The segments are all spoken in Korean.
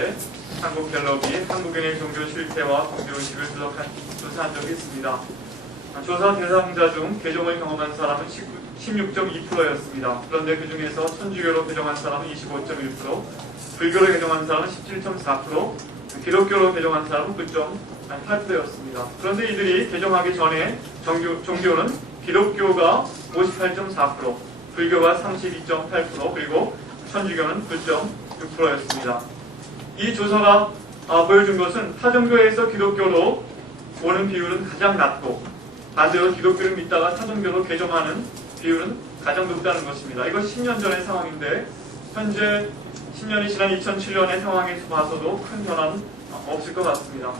2010년대 한국갤럽이 한국인의 종교 실태와 종교의식을 조사한 적이 있습니다. 조사 대상자 중 개종을 경험한 사람은 16.2%였습니다. 그런데 그 중에서 천주교로 개종한 사람은 25.1%, 불교로 개종한 사람은 17.4%, 기독교로 개종한 사람은 9.8%였습니다. 그런데 이들이 개종하기 전에 종교는 기독교가 58.4%, 불교가 32.8%, 그리고 천주교는 9.6%였습니다. 이 조사가 보여준 것은 타종교에서 기독교로 오는 비율은 가장 낮고, 반대로 기독교를 믿다가 타종교로 개종하는 비율은 가장 높다는 것입니다. 이건 10년 전의 상황인데 현재 10년이 지난 2007년의 상황에서 봐서도 큰 변화는 없을 것 같습니다.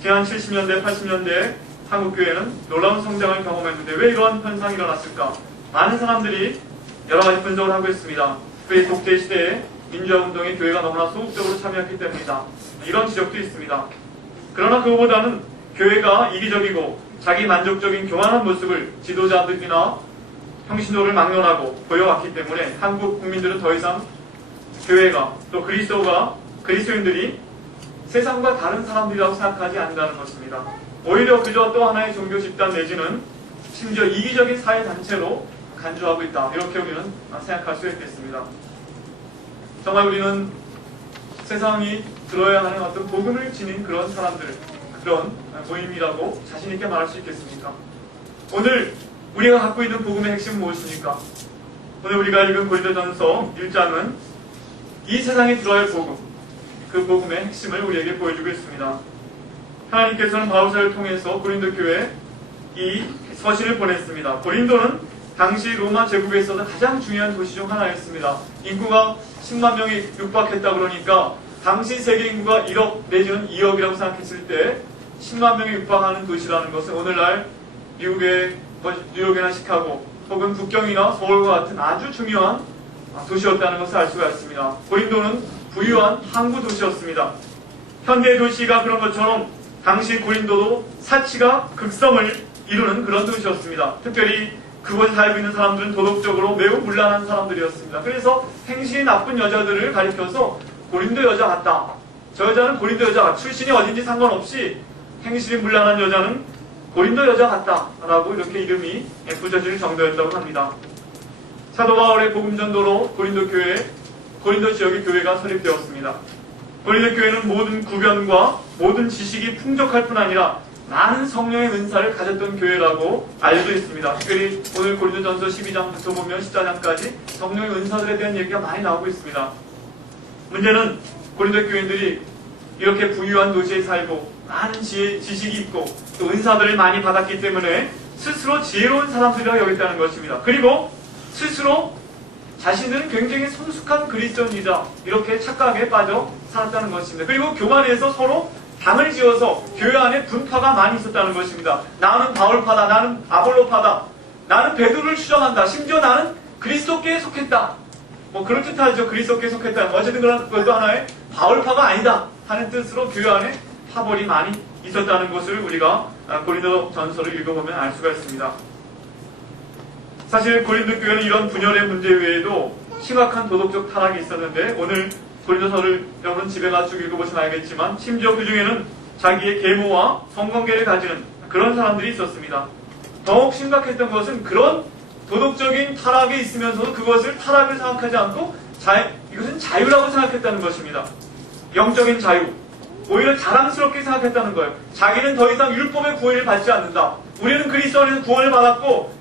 지난 70년대, 80년대 한국교회는 놀라운 성장을 경험했는데 왜 이러한 현상이 일어났을까? 많은 사람들이 여러 가지 분석을 하고 있습니다. 특히 독재 시대에 민주화운동에 교회가 너무나 소극적으로 참여했기 때문이다. 이런 지적도 있습니다. 그러나 그거보다는 교회가 이기적이고 자기 만족적인 교만한 모습을 지도자들이나 평신도를 막론하고 보여왔기 때문에 한국 국민들은 더 이상 교회가 또 그리스도인들이 세상과 다른 사람들이라고 생각하지 않는다는 것입니다. 오히려 그저 또 하나의 종교 집단 내지는 심지어 이기적인 사회단체로 간주하고 있다. 이렇게 우리는 생각할 수 있겠습니다. 정말 우리는 세상이 들어야 하는 어떤 복음을 지닌 그런 사람들, 그런 모임이라고 자신있게 말할 수 있겠습니까? 오늘 우리가 갖고 있는 복음의 핵심은 무엇입니까? 오늘 우리가 읽은 고린도전서 1장은 이 세상에 들어야 할 복음, 그 복음의 핵심을 우리에게 보여주고 있습니다. 하나님께서는 바울사를 통해서 고린도 교회에 이 서신을 보냈습니다. 고린도는 당시 로마 제국에서도 가장 중요한 도시 중 하나였습니다. 인구가 10만 명이 육박했다 그러니까 당시 세계 인구가 1억 내지는 2억이라고 생각했을 때 10만 명이 육박하는 도시라는 것은 오늘날 미국의 뉴욕이나 시카고 혹은 북경이나 서울과 같은 아주 중요한 도시였다는 것을 알 수가 있습니다. 고린도는 부유한 항구 도시였습니다. 현대 도시가 그런 것처럼 당시 고린도도 사치가 극성을 이루는 그런 도시였습니다. 특별히 그곳에 살고 있는 사람들은 도덕적으로 매우 문란한 사람들이었습니다. 그래서 행실이 나쁜 여자들을 가리켜서 고린도 여자 같다. 저 여자는 고린도 여자, 출신이 어딘지 상관없이 행실이 문란한 여자는 고린도 여자 같다. 라고 이렇게 이름이 붙여질 정도였다고 합니다. 사도 바울의 복음 전도로 고린도 지역의 교회가 설립되었습니다. 고린도 교회는 모든 구변과 모든 지식이 풍족할 뿐 아니라 많은 성령의 은사를 가졌던 교회라고 알려져 있습니다. 특별히 오늘 고린도전서 12장부터 보면 14장까지 성령의 은사들에 대한 얘기가 많이 나오고 있습니다. 문제는 고린도 교인들이 이렇게 부유한 도시에 살고 많은 지식이 있고 또 은사들을 많이 받았기 때문에 스스로 지혜로운 사람들이라고 여겼다는 것입니다. 그리고 스스로 자신들은 굉장히 성숙한 그리스도인이다 이렇게 착각에 빠져 살았다는 것입니다. 그리고 교만해서 서로 당을 지어서 교회 안에 분파가 많이 있었다는 것입니다. 나는 바울파다, 나는 아볼로파다, 나는 베드로를 추정한다, 심지어 나는 그리스도께 속했다. 뭐 그런 뜻 하죠. 그리스도께 속했다. 어쨌든 그것도 하나의 바울파가 아니다 하는 뜻으로 교회 안에 파벌이 많이 있었다는 것을 우리가 고린도 전서를 읽어보면 알 수가 있습니다. 사실 고린도 교회는 이런 분열의 문제 외에도 심각한 도덕적 타락이 있었는데 오늘 고린도서를 여러분 집에 가서 읽어보시면 알겠지만 심지어 그 중에는 자기의 계모와 성관계를 가지는 그런 사람들이 있었습니다. 더욱 심각했던 것은 그런 도덕적인 타락이 있으면서도 그것을 타락을 생각하지 않고 이것은 자유라고 생각했다는 것입니다. 영적인 자유. 오히려 자랑스럽게 생각했다는 거예요. 자기는 더 이상 율법의 구원을 받지 않는다. 우리는 그리스도 안에서 구원을 받았고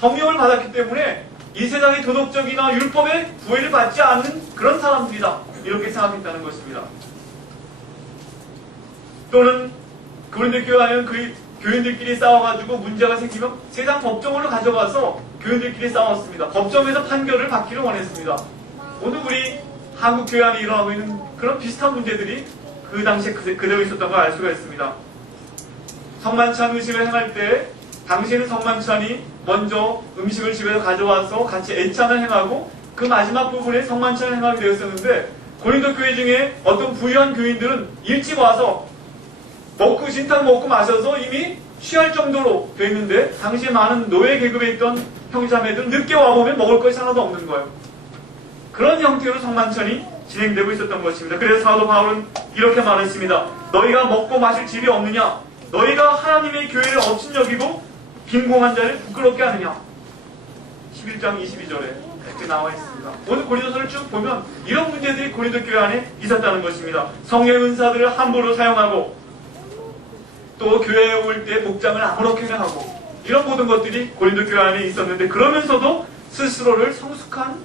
성령을 받았기 때문에 이 세상의 도덕적이나 율법의 구원을 받지 않는 그런 사람들이다. 이렇게 생각했다는 것입니다. 또는 고린도 교회 안에는 교인들끼리 싸워가지고 문제가 생기면 세상 법정으로 가져가서 교인들끼리 싸웠습니다. 법정에서 판결을 받기를 원했습니다. 오늘 우리 한국 교회 안에 일어나고 있는 그런 비슷한 문제들이 그 당시에 그대로 있었던 걸 알 수가 있습니다. 성만찬 의식을 행할 때 당시에는 성만찬이 먼저 음식을 집에서 가져와서 같이 애찬을 행하고 그 마지막 부분에 성만찬을 행하게 되었었는데 고린도 교회 중에 어떤 부유한 교인들은 일찍 와서 진탕 먹고 마셔서 이미 취할 정도로 되어 있는데 당시에 많은 노예 계급에 있던 형제자매들은 늦게 와보면 먹을 것이 하나도 없는 거예요. 그런 형태로 성만찬이 진행되고 있었던 것입니다. 그래서 사도 바울은 이렇게 말했습니다. 너희가 먹고 마실 집이 없느냐? 너희가 하나님의 교회를 업신여기고 빈공한 자를 부끄럽게 하느냐? 11장 22절에 이렇게 나와 있습니다. 오늘 고린도서를 쭉 보면 이런 문제들이 고린도 교회 안에 있었다는 것입니다. 성령의 은사들을 함부로 사용하고 또 교회에 올 때 목장을 아무렇게나 하고 이런 모든 것들이 고린도 교회 안에 있었는데 그러면서도 스스로를 성숙한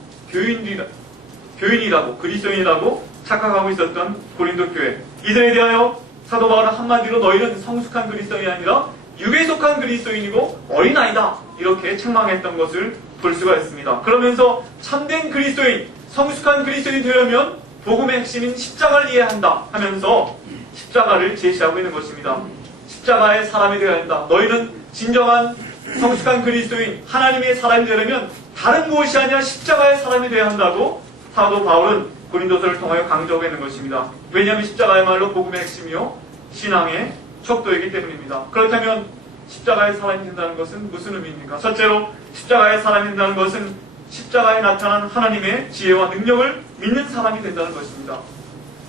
교인이라고 그리스도인이라고 착각하고 있었던 고린도 교회. 이들에 대하여 사도 바울은 한마디로 너희는 성숙한 그리스도인이 아니라 육에 속한 그리스도인이고 어린아이다 이렇게 책망했던 것을 볼 수가 있습니다. 그러면서 참된 그리스도인, 성숙한 그리스도인이 되려면 복음의 핵심인 십자가를 이해한다 하면서 십자가를 제시하고 있는 것입니다. 십자가의 사람이 되어야 한다. 너희는 진정한 성숙한 그리스도인, 하나님의 사람이 되려면 다른 무엇이 아니라 십자가의 사람이 되어야 한다고 사도 바울은 고린도서를 통하여 강조하고 있는 것입니다. 왜냐하면 십자가야말로 복음의 핵심이요 신앙의 척도이기 때문입니다. 그렇다면 십자가의 사람이 된다는 것은 무슨 의미입니까? 첫째로 십자가의 사람이 된다는 것은 십자가에 나타난 하나님의 지혜와 능력을 믿는 사람이 된다는 것입니다.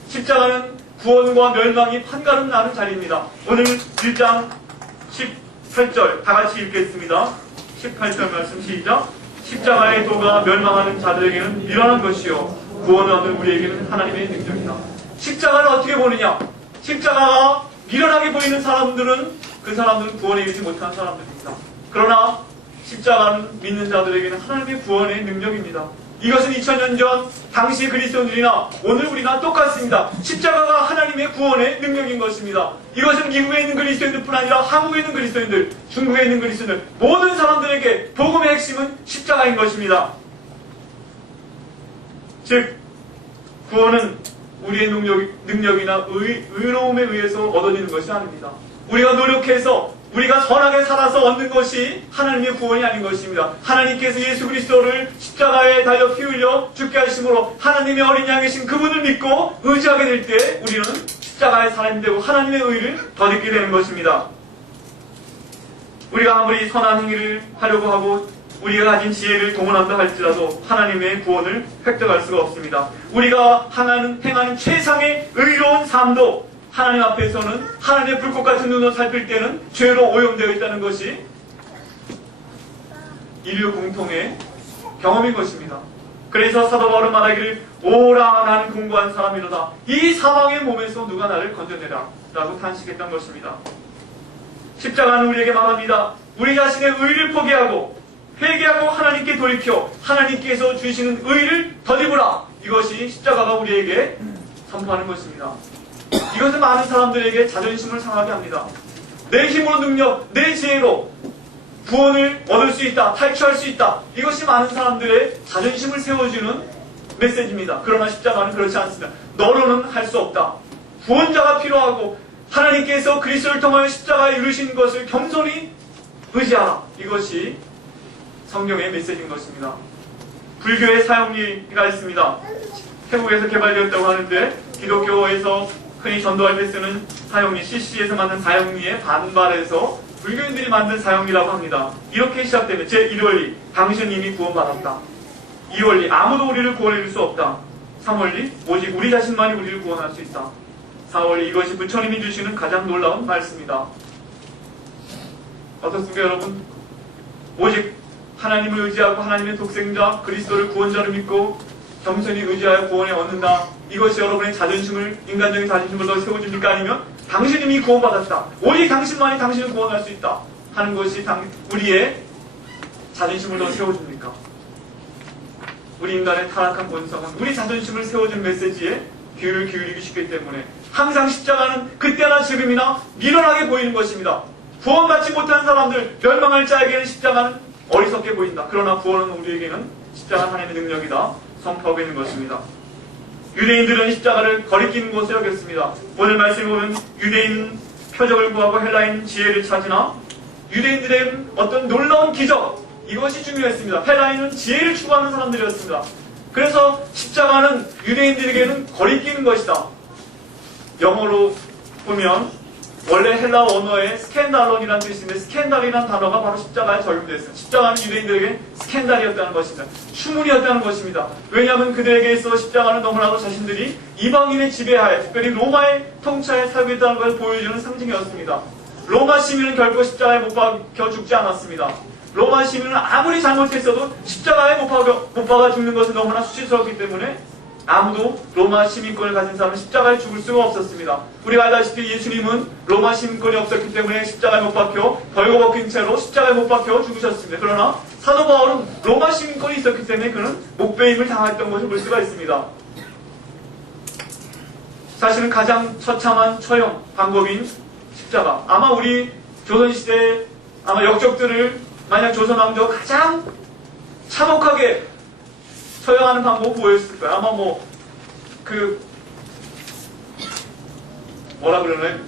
십자가는 구원과 멸망이 판가름 나는 자리입니다. 오늘 1장 18절 다 같이 읽겠습니다. 18절 말씀 시작. 십자가의 도가 멸망하는 자들에게는 미련한 것이요 구원을 얻는 우리에게는 하나님의 능력이다. 십자가를 어떻게 보느냐? 십자가가 미련하게 보이는 사람들은 그 사람들은 구원에 이르지 못한 사람들입니다. 그러나 십자가는 믿는 자들에게는 하나님의 구원의 능력입니다. 이것은 2000년 전 당시 그리스도인들이나 오늘 우리나 똑같습니다. 십자가가 하나님의 구원의 능력인 것입니다. 이것은 미국에 있는 그리스도인들뿐 아니라 한국에 있는 그리스도인들, 중국에 있는 그리스도인들 모든 사람들에게 복음의 핵심은 십자가인 것입니다. 즉 구원은 우리의 능력이나 의로움에 의해서 얻어지는 것이 아닙니다. 우리가 노력해서 우리가 선하게 살아서 얻는 것이 하나님의 구원이 아닌 것입니다. 하나님께서 예수 그리스도를 십자가에 달려 피 흘려 죽게 하심으로 하나님의 어린 양이신 그분을 믿고 의지하게 될 때 우리는 십자가의 사람이 되고 하나님의 의를 덧입게 되는 것입니다. 우리가 아무리 선한 행위를 하려고 하고 우리가 가진 지혜를 동원한다 할지라도 하나님의 구원을 획득할 수가 없습니다. 우리가 행하는 최상의 의로운 삶도 하나님 앞에서는 하나님의 불꽃 같은 눈으로 살필 때는 죄로 오염되어 있다는 것이 인류 공통의 경험인 것입니다. 그래서 사도 바울은 말하기를 오라 나는 공고한 사람이로다. 이 사망의 몸에서 누가 나를 건져내라 라고 탄식했던 것입니다. 십자가는 우리에게 말합니다. 우리 자신의 의를 포기하고 회개하고 하나님께 돌이켜 하나님께서 주시는 의를 덧입으라. 이것이 십자가가 우리에게 선포하는 것입니다. 이것은 많은 사람들에게 자존심을 상하게 합니다. 내 힘으로 능력, 내 지혜로 구원을 얻을 수 있다, 탈취할 수 있다. 이것이 많은 사람들의 자존심을 세워주는 메시지입니다. 그러나 십자가는 그렇지 않습니다. 너로는 할 수 없다. 구원자가 필요하고 하나님께서 그리스도를 통하여 십자가에 이루신 것을 겸손히 의지하라. 이것이 성경의 메시지인 것입니다. 불교의 사형리가 있습니다. 태국에서 개발되었다고 하는데 기독교에서 흔히 전도할 때 쓰는 사형리, CC에서 만든 사형리에 반발해서 불교인들이 만든 사형리라고 합니다. 이렇게 시작되면 제1원리, 당신은 이미 구원받았다. 2원리, 아무도 우리를 구원해줄 수 없다. 3원리, 오직 우리 자신만이 우리를 구원할 수 있다. 4원리, 이것이 부처님이 주시는 가장 놀라운 말씀이다. 어떻습니까 여러분? 오직 하나님을 의지하고 하나님의 독생자 그리스도를 구원자로 믿고 겸손히 의지하여 구원에 얻는다. 이것이 여러분의 자존심을, 인간적인 자존심을 더 세워줍니까? 아니면 당신이 이미 구원받았다. 오직 당신만이 당신을 구원할 수 있다. 하는 것이 우리의 자존심을 더 세워줍니까? 우리 인간의 타락한 본성은 우리 자존심을 세워준 메시지에 귀를 기울이기 쉽기 때문에 항상 십자가는 그때나 지금이나 미련하게 보이는 것입니다. 구원받지 못한 사람들, 멸망할 자에게는 십자가는 어리석게 보인다. 그러나 구원은 우리에게는 십자가 하나님의 능력이다. 선포하고 있는 것입니다. 유대인들은 십자가를 거리끼는 것으로 여겼습니다. 오늘 말씀에 보면 유대인 표적을 구하고 헬라인 지혜를 찾으나 유대인들의 어떤 놀라운 기적, 이것이 중요했습니다. 헬라인은 지혜를 추구하는 사람들이었습니다. 그래서 십자가는 유대인들에게는 거리끼는 것이다. 영어로 보면 원래 헬라 언어에 스캔달론이라는 뜻인데 스캔달이라는 단어가 바로 십자가에 적용되어 있어요. 십자가는 유대인들에게 스캔달이었다는 것입니다. 추문이었다는 것입니다. 왜냐하면 그들에게 있어 십자가는 너무나도 자신들이 이방인의 지배하에, 특별히 로마의 통치하에 살고 있다는 것을 보여주는 상징이었습니다. 로마 시민은 결코 십자가에 못 박혀 죽지 않았습니다. 로마 시민은 아무리 잘못했어도 십자가에 못 박아 죽는 것은 너무나 수치스럽기 때문에 아무도 로마 시민권을 가진 사람은 십자가에 죽을 수가 없었습니다. 우리가 알다시피 예수님은 로마 시민권이 없었기 때문에 십자가에 못 박혀 벌거벗긴 채로 십자가에 못 박혀 죽으셨습니다. 그러나 사도 바울은 로마 시민권이 있었기 때문에 그는 목배임을 당했던 것을 볼 수가 있습니다. 사실은 가장 처참한 처형 방법인 십자가, 아마 우리 조선시대 아마 역적들을 만약 조선왕조가 가장 참혹하게 처형하는 방법은 뭐였을 거예요? 아마 뭐라 그러나요?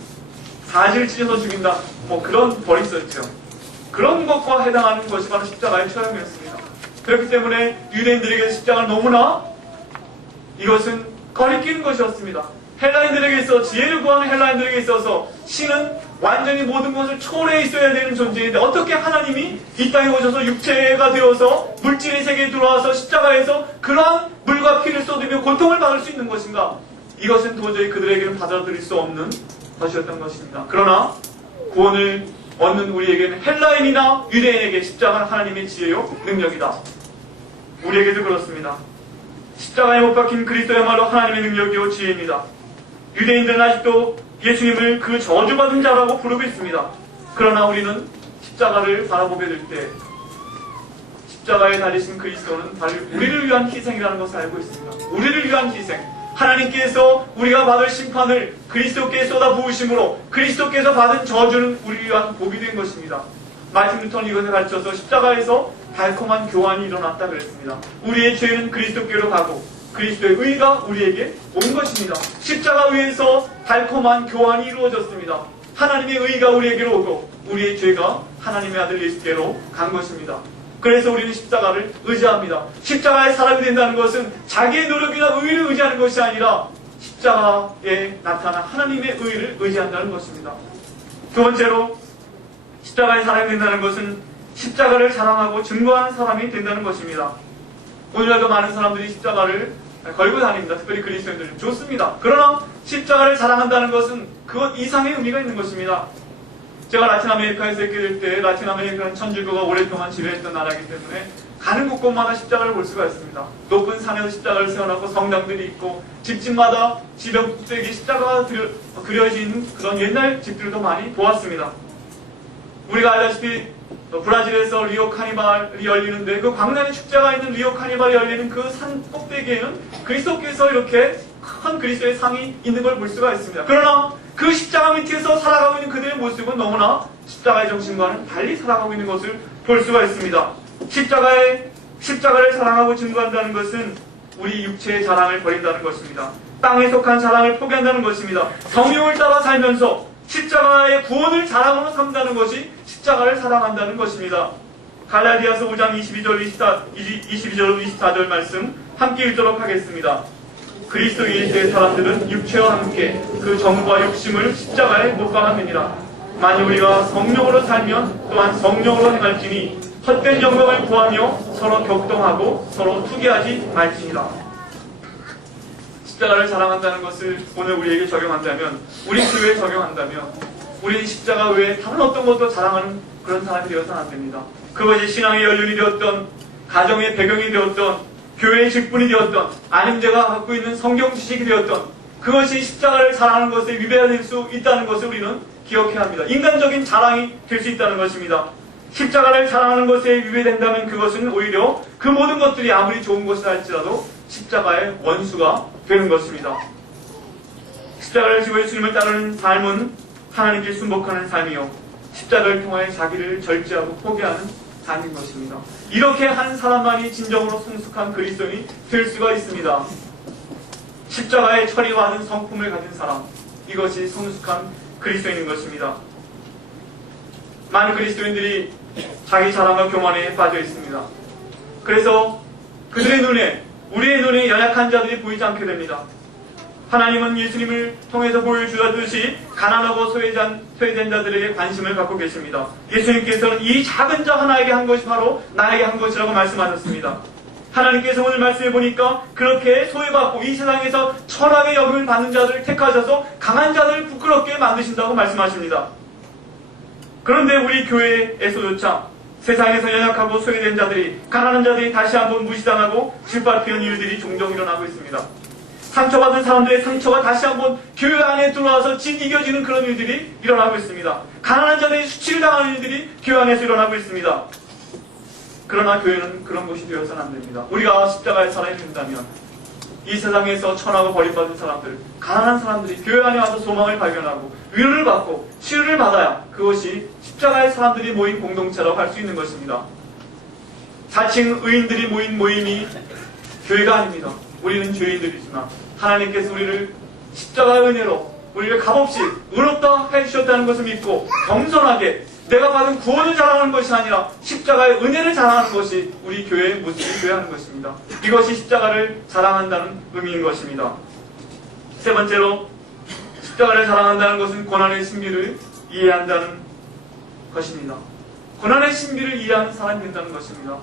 사지를 찢어서 죽인다. 그런 벌이 있었죠. 그런 것과 해당하는 것이 바로 십자가의 처형이었습니다. 그렇기 때문에 유대인들에게 십자가는 너무나 이것은 거리끼는 것이었습니다. 헬라인들에게 있어 지혜를 구하는 헬라인들에게 있어서 신은 완전히 모든 것을 초래해 있어야 되는 존재인데 어떻게 하나님이 이 땅에 오셔서 육체가 되어서 물질의 세계에 들어와서 십자가에서 그러한 물과 피를 쏟으며 고통을 받을 수 있는 것인가? 이것은 도저히 그들에게는 받아들일 수 없는 것이었던 것입니다. 그러나 구원을 얻는 우리에게는 헬라인이나 유대인에게 십자가는 하나님의 지혜요 능력이다. 우리에게도 그렇습니다. 십자가에 못 박힌 그리스도야말로 하나님의 능력이요 지혜입니다. 유대인들은 아직도 예수님을 그 저주받은 자라고 부르고 있습니다. 그러나 우리는 십자가를 바라보게 될 때 십자가에 달리신 그리스도는 바로 우리를 위한 희생이라는 것을 알고 있습니다. 우리를 위한 희생, 하나님께서 우리가 받을 심판을 그리스도께 쏟아 부으심으로 그리스도께서 받은 저주는 우리를 위한 복이 된 것입니다. 마틴 루터는 이것을 가르쳐서 십자가에서 달콤한 교환이 일어났다 그랬습니다. 우리의 죄는 그리스도께로 가고 그리스도의 의가 우리에게 온 것입니다. 십자가 위에서 달콤한 교환이 이루어졌습니다. 하나님의 의가 우리에게로 오고 우리의 죄가 하나님의 아들 예수께로 간 것입니다. 그래서 우리는 십자가를 의지합니다. 십자가의 사람이 된다는 것은 자기의 노력이나 의를 의지하는 것이 아니라 십자가에 나타난 하나님의 의를 의지한다는 것입니다. 두 번째로 십자가의 사람이 된다는 것은 십자가를 자랑하고 증거하는 사람이 된다는 것입니다. 오늘날도 많은 사람들이 십자가를 걸고 다닙니다. 특별히 그리스도인들은 좋습니다. 그러나 십자가를 자랑한다는 것은 그것 이상의 의미가 있는 것입니다. 제가 라틴 아메리카에서 있게 될 때 라틴 아메리카는 천주교가 오랫동안 지배했던 나라이기 때문에 가는 곳곳마다 십자가를 볼 수가 있습니다. 높은 산에서 십자가를 세워놓고 성당들이 있고 집집마다 지붕 꼭대기에 십자가가 그려진 그런 옛날 집들도 많이 보았습니다. 우리가 알다시피 브라질에서 리오 카니발이 열리는데 그 광란의 축제가 있는 리오 카니발이 열리는 그 산 꼭대기에는 그리스도께서 이렇게 큰 그리스도의 상이 있는 걸 볼 수가 있습니다. 그러나 그 십자가 밑에서 살아가고 있는 그들의 모습은 너무나 십자가의 정신과는 달리 살아가고 있는 것을 볼 수가 있습니다. 십자가를 사랑하고 증거한다는 것은 우리 육체의 자랑을 버린다는 것입니다. 땅에 속한 자랑을 포기한다는 것입니다. 성령을 따라 살면서 십자가의 구원을 자랑으로 삼다는 것이 십자가를 사랑한다는 것입니다. 갈라디아서 5장 22절 24절 말씀 함께 읽도록 하겠습니다. 그리스도 예수의 사람들은 육체와 함께 그 정과 욕심을 십자가에 못 박았느니라. 만일 우리가 성령으로 살면 또한 성령으로 행할지니 헛된 영광을 구하며 서로 격동하고 서로 투기하지 말지니라. 십자가를 자랑한다는 것을 오늘 우리에게 적용한다면, 우리 교회에 적용한다면 우리는 십자가 외에 다른 어떤 것도 자랑하는 그런 사람이 되어서는 안 됩니다. 그것이 신앙의 연륜이 되었던, 가정의 배경이 되었던, 교회의 직분이 되었던, 아니면 제가 갖고 있는 성경 지식이 되었던, 그것이 십자가를 자랑하는 것에 위배가 될 수 있다는 것을 우리는 기억해야 합니다. 인간적인 자랑이 될 수 있다는 것입니다. 십자가를 자랑하는 것에 위배된다면 그것은 오히려 그 모든 것들이 아무리 좋은 것이라 할지라도 십자가의 원수가 되는 것입니다. 십자가를 지고 예수님을 따르는 삶은 하나님께 순복하는 삶이요, 십자가를 통하여 자기를 절제하고 포기하는 삶인 것입니다. 이렇게 한 사람만이 진정으로 성숙한 그리스도인이 될 수가 있습니다. 십자가의 처리와 하는 성품을 가진 사람, 이것이 성숙한 그리스도인인 것입니다. 많은 그리스도인들이 자기 자랑과 교만에 빠져 있습니다. 그래서 그들의 눈에, 우리의 눈에 연약한 자들이 보이지 않게 됩니다. 하나님은 예수님을 통해서 보여주었듯이 가난하고 소외된 자들에게 관심을 갖고 계십니다. 예수님께서는 이 작은 자 하나에게 한 것이 바로 나에게 한 것이라고 말씀하셨습니다. 하나님께서 오늘 말씀해 보니까 그렇게 소외받고 이 세상에서 천하게 여김을 받는 자들을 택하셔서 강한 자들을 부끄럽게 만드신다고 말씀하십니다. 그런데 우리 교회에서조차 세상에서 연약하고 소외된 자들이, 가난한 자들이 다시 한번 무시당하고 짓밟히는 일들이 종종 일어나고 있습니다. 상처받은 사람들의 상처가 다시 한번 교회 안에 들어와서 이겨지는 그런 일들이 일어나고 있습니다. 가난한 자들이 수치를 당하는 일들이 교회 안에서 일어나고 있습니다. 그러나 교회는 그런 곳이 되어서는 안 됩니다. 우리가 십자가의 살아야 된다면 이 세상에서 천하고 버림받은 사람들, 가난한 사람들이 교회 안에 와서 소망을 발견하고 위로를 받고 치유를 받아야 그것이 십자가의 사람들이 모인 공동체라고 할 수 있는 것입니다. 자칭 의인들이 모인 모임이 교회가 아닙니다. 우리는 죄인들이지만 하나님께서 우리를 십자가의 은혜로 우리를 값없이 의롭다 해주셨다는 것을 믿고 겸손하게 내가 받은 구원을 자랑하는 것이 아니라 십자가의 은혜를 자랑하는 것이 우리 교회의 모습이 되어야 하는 것입니다. 이것이 십자가를 자랑한다는 의미인 것입니다. 세 번째로 십자가를 자랑한다는 것은 고난의 신비를 이해한다는 것입니다. 고난의 신비를 이해하는 사람이 된다는 것입니다.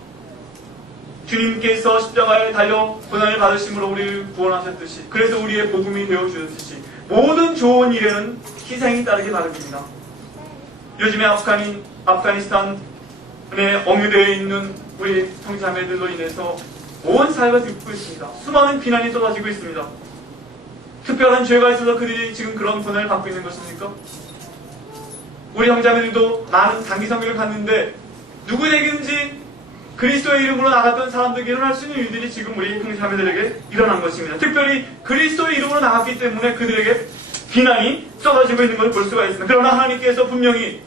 주님께서 십자가에 달려 고난을 받으심으로 우리를 구원하셨듯이, 그래서 우리의 복음이 되어주셨듯이 모든 좋은 일에는 희생이 따르기 마련입니다. 요즘에 아프가니스탄에 억류되어 있는 우리 형제자매들로 인해서 온 사회가 듣고 있습니다. 수많은 비난이 쏟아지고 있습니다. 특별한 죄가 있어서 그들이 지금 그런 고난을 받고 있는 것입니까? 우리 형제자매들도 많은 단기 선교를 갔는데 누구에게든지 그리스도의 이름으로 나갔던 사람들에게 일어날 수 있는 일들이 지금 우리 형제자매들에게 일어난 것입니다. 특별히 그리스도의 이름으로 나갔기 때문에 그들에게 비난이 쏟아지고 있는 것을 볼 수가 있습니다. 그러나 하나님께서 분명히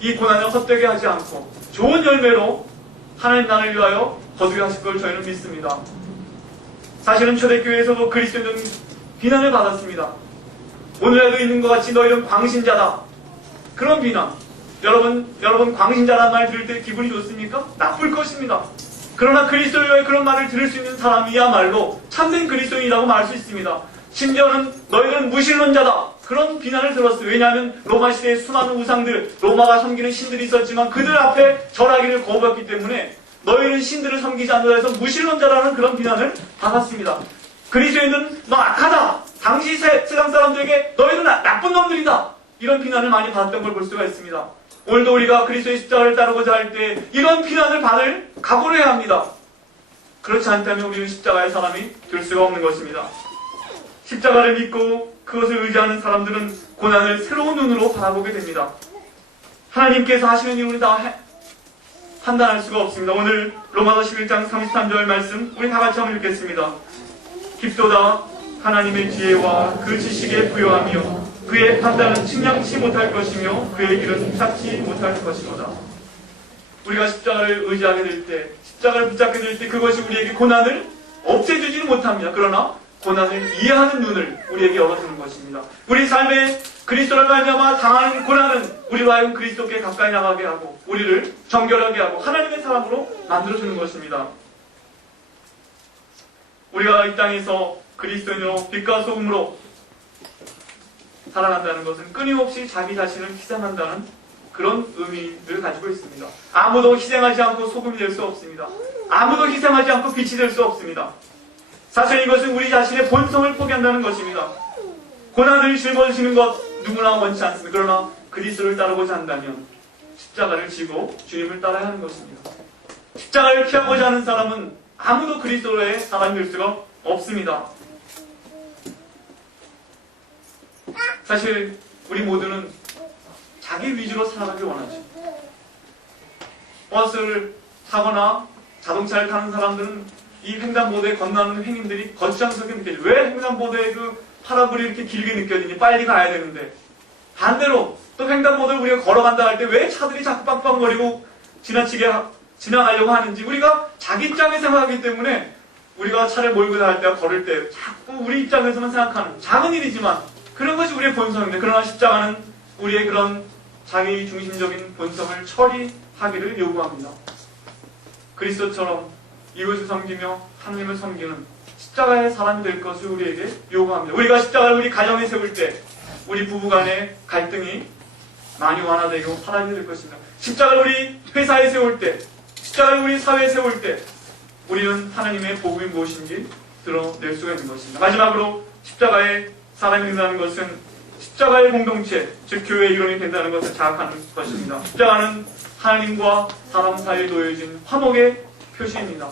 이 고난을 헛되게 하지 않고 좋은 열매로 하나님 나라를 위하여 거두게 하실 걸 저희는 믿습니다. 사실은 초대교회에서도 그리스도인들은 비난을 받았습니다. 오늘날도 있는 것 같이 너희는 광신자다. 그런 비난. 여러분 광신자라는 말 들을 때 기분이 좋습니까? 나쁠 것입니다. 그러나 그리스도의 그런 말을 들을 수 있는 사람이야말로 참된 그리스도인이라고 말할 수 있습니다. 심지어는 너희는 무신론자다. 그런 비난을 들었어요. 왜냐하면 로마 시대에 수많은 우상들, 로마가 섬기는 신들이 있었지만 그들 앞에 절하기를 거부했기 때문에 너희는 신들을 섬기지 않는다 해서 무신론자라는 그런 비난을 받았습니다. 그리스도인은 너 악하다. 당시 세상 사람들에게 너희는 나쁜 놈들이다. 이런 비난을 많이 받았던 걸 볼 수가 있습니다. 오늘도 우리가 그리스도의 십자가를 따르고자 할 때 이런 비난을 받을 각오를 해야 합니다. 그렇지 않다면 우리는 십자가의 사람이 될 수가 없는 것입니다. 십자가를 믿고 그것을 의지하는 사람들은 고난을 새로운 눈으로 바라보게 됩니다. 하나님께서 하시는 일을 우리 다 판단할 수가 없습니다. 오늘 로마서 11장 33절 말씀 우리 다 같이 한번 읽겠습니다. 깊도다 하나님의 지혜와 그 지식에 부요하며 그의 판단은 측량치 못할 것이며 그의 길은 찾지 못할 것이로다. 우리가 십자가를 의지하게 될 때, 십자가를 붙잡게 될 때 그것이 우리에게 고난을 없애주지는 못합니다. 그러나 고난을 이해하는 눈을 우리에게 열어주는 것입니다. 우리 삶에 그리스도를 말미암아 당하는 고난은 우리로 하여금 그리스도께 가까이 나가게 하고 우리를 정결하게 하고 하나님의 사람으로 만들어주는 것입니다. 우리가 이 땅에서 그리스도인으로 빛과 소금으로 살아간다는 것은 끊임없이 자기 자신을 희생한다는 그런 의미를 가지고 있습니다. 아무도 희생하지 않고 소금이 될 수 없습니다. 아무도 희생하지 않고 빛이 될 수 없습니다. 사실 이것은 우리 자신의 본성을 포기한다는 것입니다. 고난을 짊어지시는 것 누구나 원치 않습니다. 그러나 그리스도를 따르고자 한다면 십자가를 지고 주님을 따라야 하는 것입니다. 십자가를 피하고자 하는 사람은 아무도 그리스도의 사람이 될 수가 없습니다. 사실 우리 모두는 자기 위주로 살아가길 원하죠. 버스를 타거나 자동차를 타는 사람들은 이 횡단보도에 건너는 행인들이 거추장스럽게 느껴져요. 왜 횡단보도에 그 파란불이 이렇게 길게 느껴지니? 빨리 가야 되는데. 반대로 또 횡단보도를 우리가 걸어간다 할 때 왜 차들이 자꾸 빵빵거리고 지나가려고 하는지 우리가 자기 입장에 생각하기 때문에 우리가 차를 몰고 다닐 때와 걸을 때 자꾸 우리 입장에서만 생각하는 작은 일이지만 그런 것이 우리의 본성인데, 그러나 십자가는 우리의 그런 자기 중심적인 본성을 처리하기를 요구합니다. 그리스도처럼 이웃을 섬기며 하나님을 섬기는 십자가의 사람이 될 것을 우리에게 요구합니다. 우리가 십자가를 우리 가정에 세울 때 우리 부부간의 갈등이 많이 완화되고 사라질 것입니다. 십자가를 우리 회사에 세울 때, 십자가를 우리 사회에 세울 때 우리는 하나님의 복음이 무엇인지 드러낼 수가 있는 것입니다. 마지막으로 십자가의 사람이 된다는 것은 십자가의 공동체, 즉 교회의 일원이 된다는 것을 자각하는 것입니다. 십자가는 하나님과 사람 사이에 놓여진 화목의 표시입니다.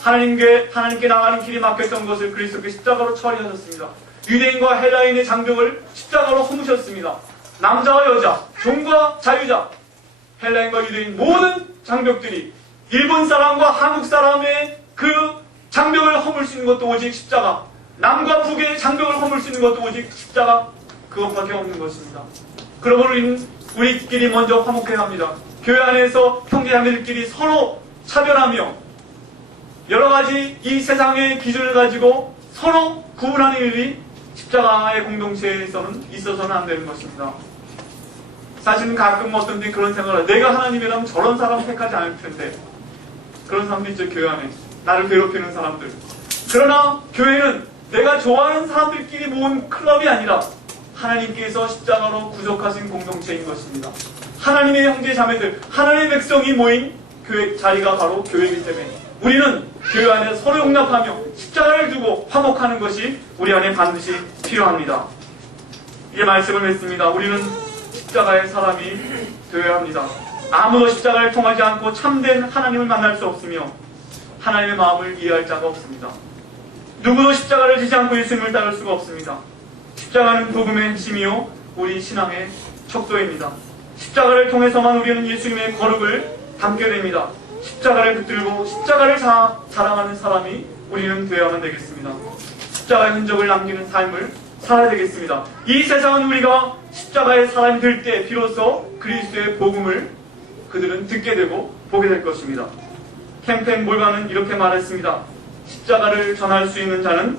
하나님께 나가는 길이 막혔던 것을 그리스도께 십자가로 처리하셨습니다. 유대인과 헬라인의 장벽을 십자가로 허무셨습니다. 남자와 여자, 종과 자유자, 헬라인과 유대인 모든 장벽들이 일본 사람과 한국 사람의 그 장벽을 허물 수 있는 것도 오직 십자가, 남과 북의 장벽을 허물 수 있는 것도 오직 십자가, 그것밖에 없는 것입니다. 그러므로 우리끼리 먼저 화목해야 합니다. 교회 안에서 형제자매들끼리 서로 차별하며 여러 가지 이 세상의 기준을 가지고 서로 구분하는 일이 십자가의 공동체에서는 있어서는 안 되는 것입니다. 사실은 가끔 어떤 때 그런 생각을 해요. 내가 하나님이라면 저런 사람 택하지 않을 텐데. 그런 사람도 있죠, 교회 안에. 나를 괴롭히는 사람들. 그러나 교회는 내가 좋아하는 사람들끼리 모은 클럽이 아니라 하나님께서 십자가로 구속하신 공동체인 것입니다. 하나님의 형제 자매들, 하나님의 백성이 모인 교회 자리가 바로 교회이기 때문에 우리는 교회 안에 서로 용납하며 십자가를 두고 화목하는 것이 우리 안에 반드시 필요합니다. 이제 말씀을 했습니다. 우리는 십자가의 사람이 되어야 합니다. 아무도 십자가를 통하지 않고 참된 하나님을 만날 수 없으며 하나님의 마음을 이해할 자가 없습니다. 누구도 십자가를 지지 않고 예수님을 따를 수가 없습니다. 십자가는 복음의 핵심이요 우리 신앙의 척도입니다. 십자가를 통해서만 우리는 예수님의 거룩을 담게 됩니다. 십자가를 붙들고 십자가를 자랑하는 사람이 우리는 되어야만 되겠습니다. 십자가의 흔적을 남기는 삶을 살아야 되겠습니다. 이 세상은 우리가 십자가의 사람이 될 때 비로소 그리스도의 복음을 그들은 듣게 되고 보게 될 것입니다. 캠펜 몰가는 이렇게 말했습니다. 십자가를 전할 수 있는 자는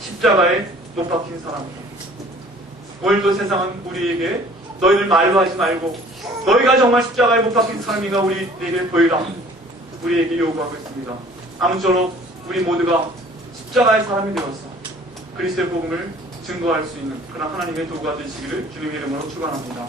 십자가에 못 박힌 사람이다. 오늘도 세상은 우리에게 너희들 말로 하지 말고 너희가 정말 십자가에 못 박힌 사람인가 우리에게 보이라 우리에게 요구하고 있습니다. 아무쪼록 우리 모두가 십자가의 사람이 되어서 그리스도의 복음을 증거할 수 있는 그런 하나님의 도구가 되시기를 주님의 이름으로 축원합니다.